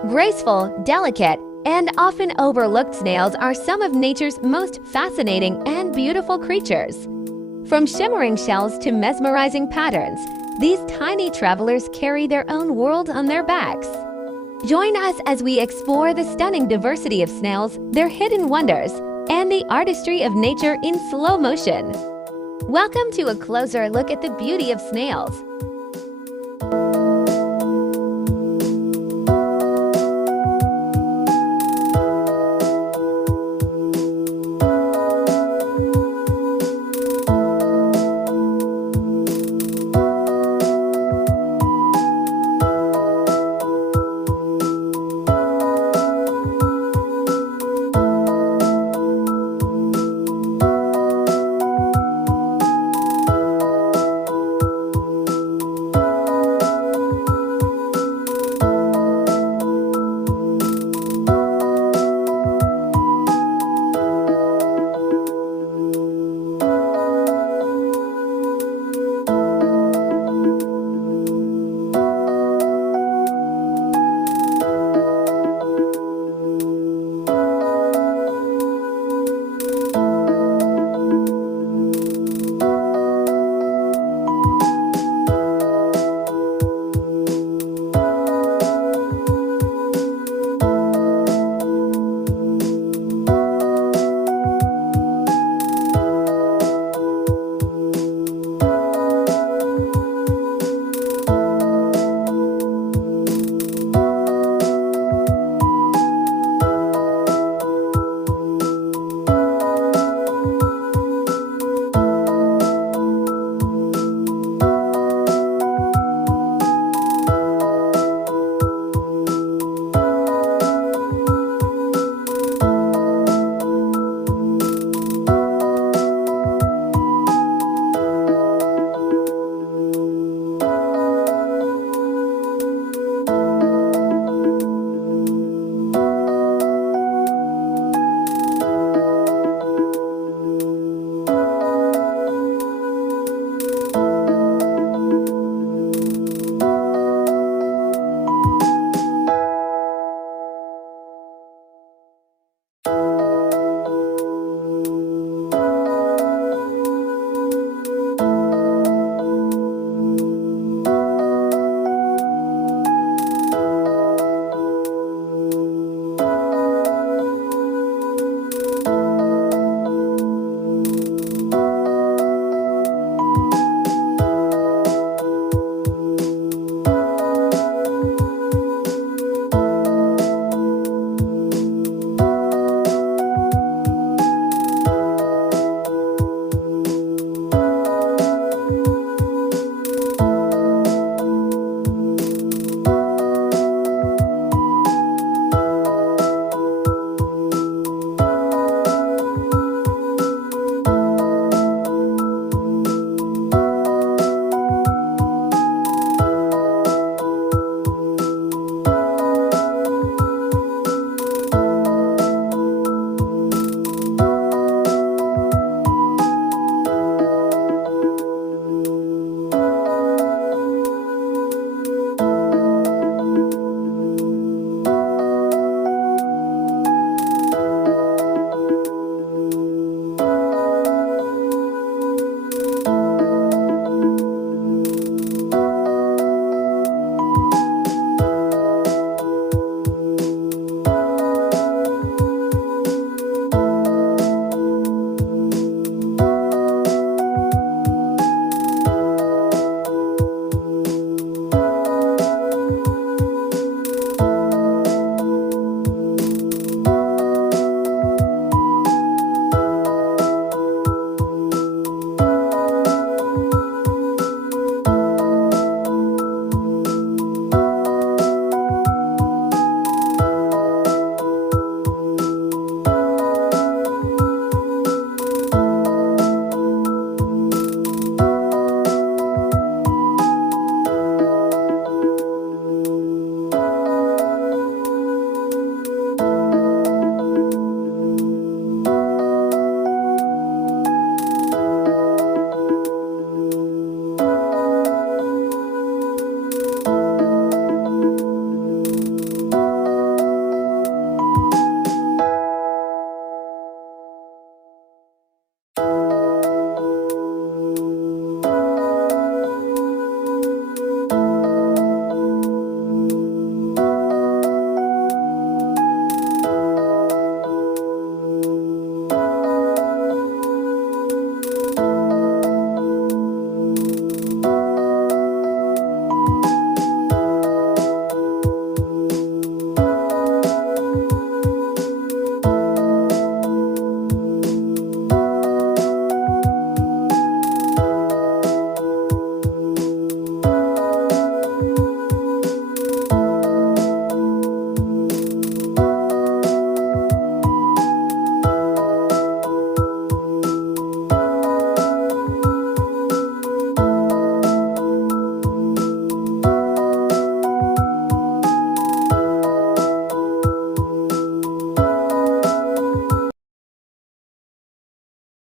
Graceful, delicate, and often overlooked snails are some of nature's most fascinating and beautiful creatures. From shimmering shells to mesmerizing patterns, these tiny travelers carry their own world on their backs. Join us as we explore the stunning diversity of snails, their hidden wonders, and the artistry of nature in slow motion. Welcome to a closer look at the beauty of snails.